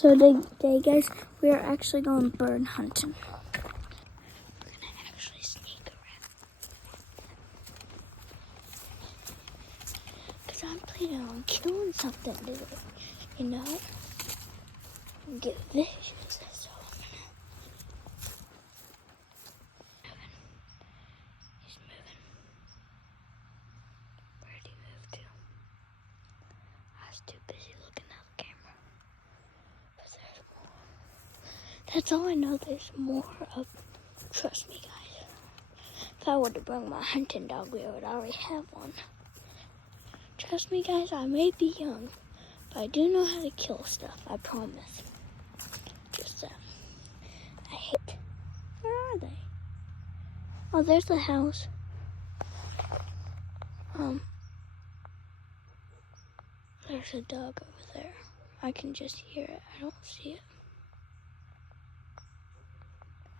So today, guys, we are actually going bird hunting. We're gonna actually sneak around. Because I'm planning on killing something today, you know? Get vicious, so I'm gonna... He's moving. Where'd he move to? I was too busy looking at the camera. But there's more. That's all I know, there's more of. Trust me, guys. If I would have brought my hunting dog, we would already have one. Trust me, guys, I may be young, but I do know how to kill stuff, I promise. Just that. I hate. Where are they? Oh, there's the house. There's a dog over there. I can just hear it. I don't see it.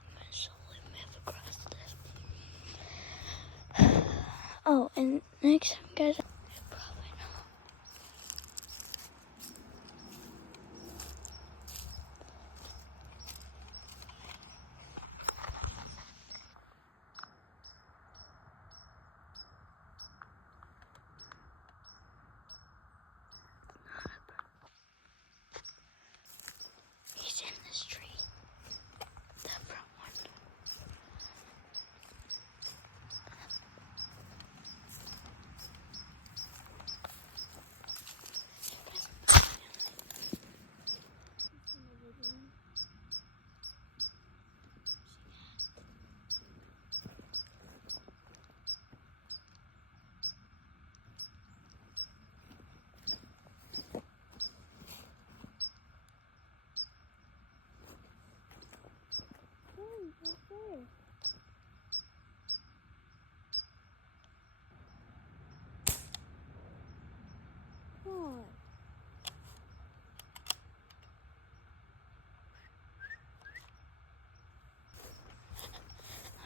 I'm gonna slowly move across this. Oh, and next time, guys, probably not. He's in this tree. The front one.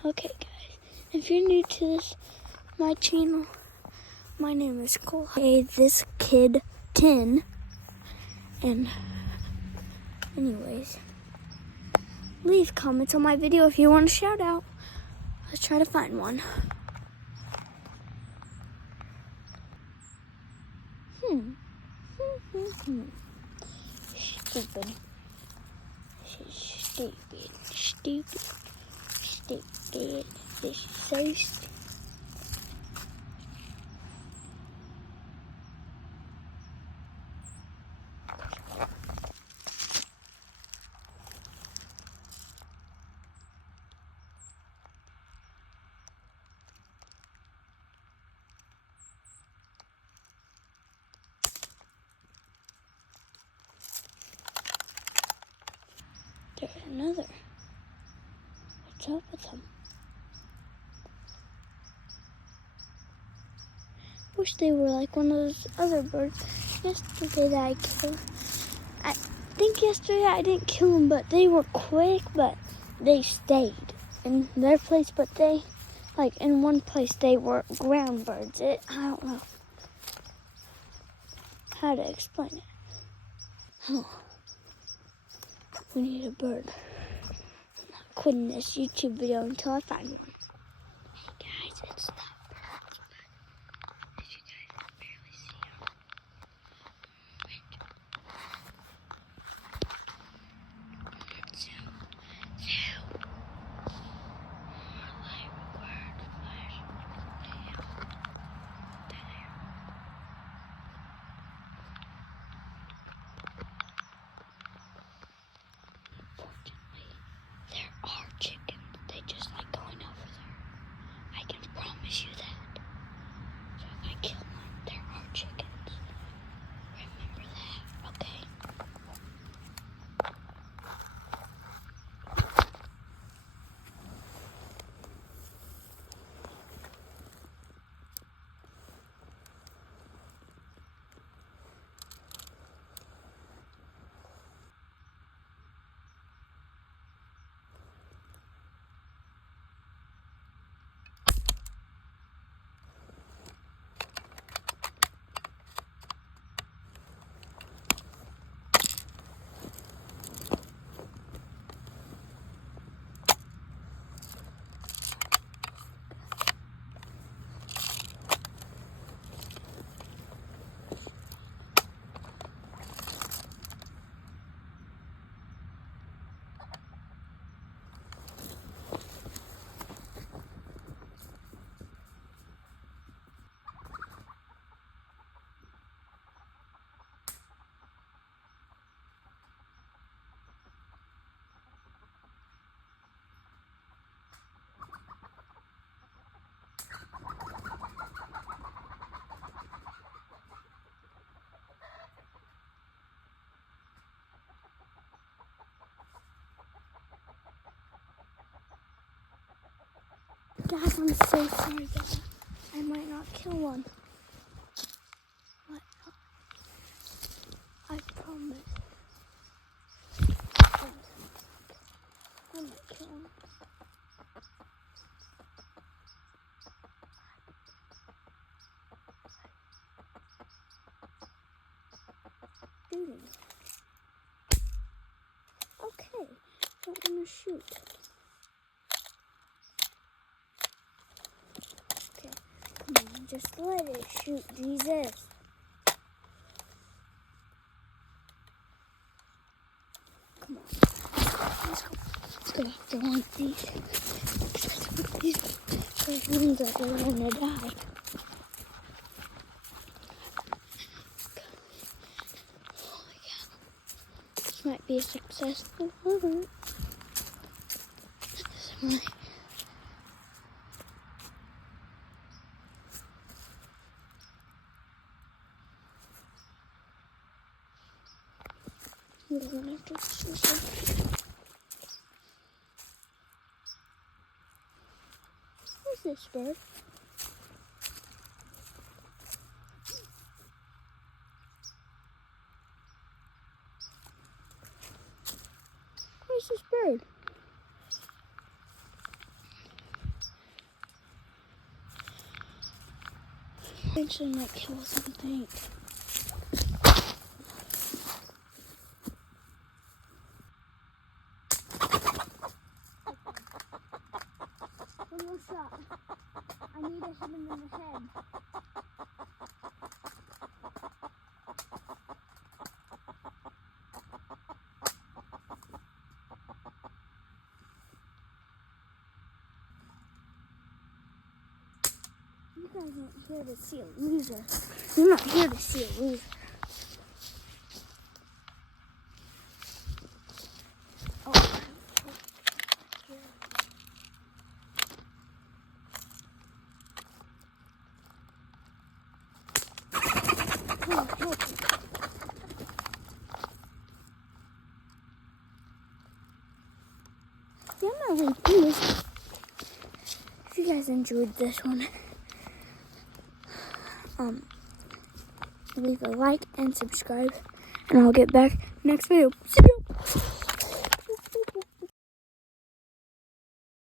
Okay, guys, if you're new to my channel, my name is Cole. Hey, this kid 10, and anyways, leave comments on my video if you want a shout out. Let's try to find one. Stupid. Stupid. This is so stupid. There's another. What's up with him? Wish they were like one of those other birds yesterday that I killed. I think yesterday I didn't kill them, but they were quick, but they stayed in their place, but they, like in one place, they were ground birds. I don't know how to explain it. Oh, we need a bird. I'm not quitting this YouTube video until I find one. Hey guys, it's not birds, but as you guys can barely see them. There are chickens. They just like going over Guys, I'm so sorry, guys. I might not kill one. But I promise. I might kill one. Okay, I'm gonna shoot. Okay, come on, just let it shoot, Jesus. Come on, let's go. Don't want these. These ones that are gonna die. Might be a successful hunt. Where's this bird? Where's this bird? Eventually might kill something. One more shot. I need to hit him in the head. You guys aren't here to see a loser. You're not here to see a loser. Oh. Yeah, I'm not really finished. If you guys enjoyed this one, leave a like and subscribe, and I'll get back next video. See you.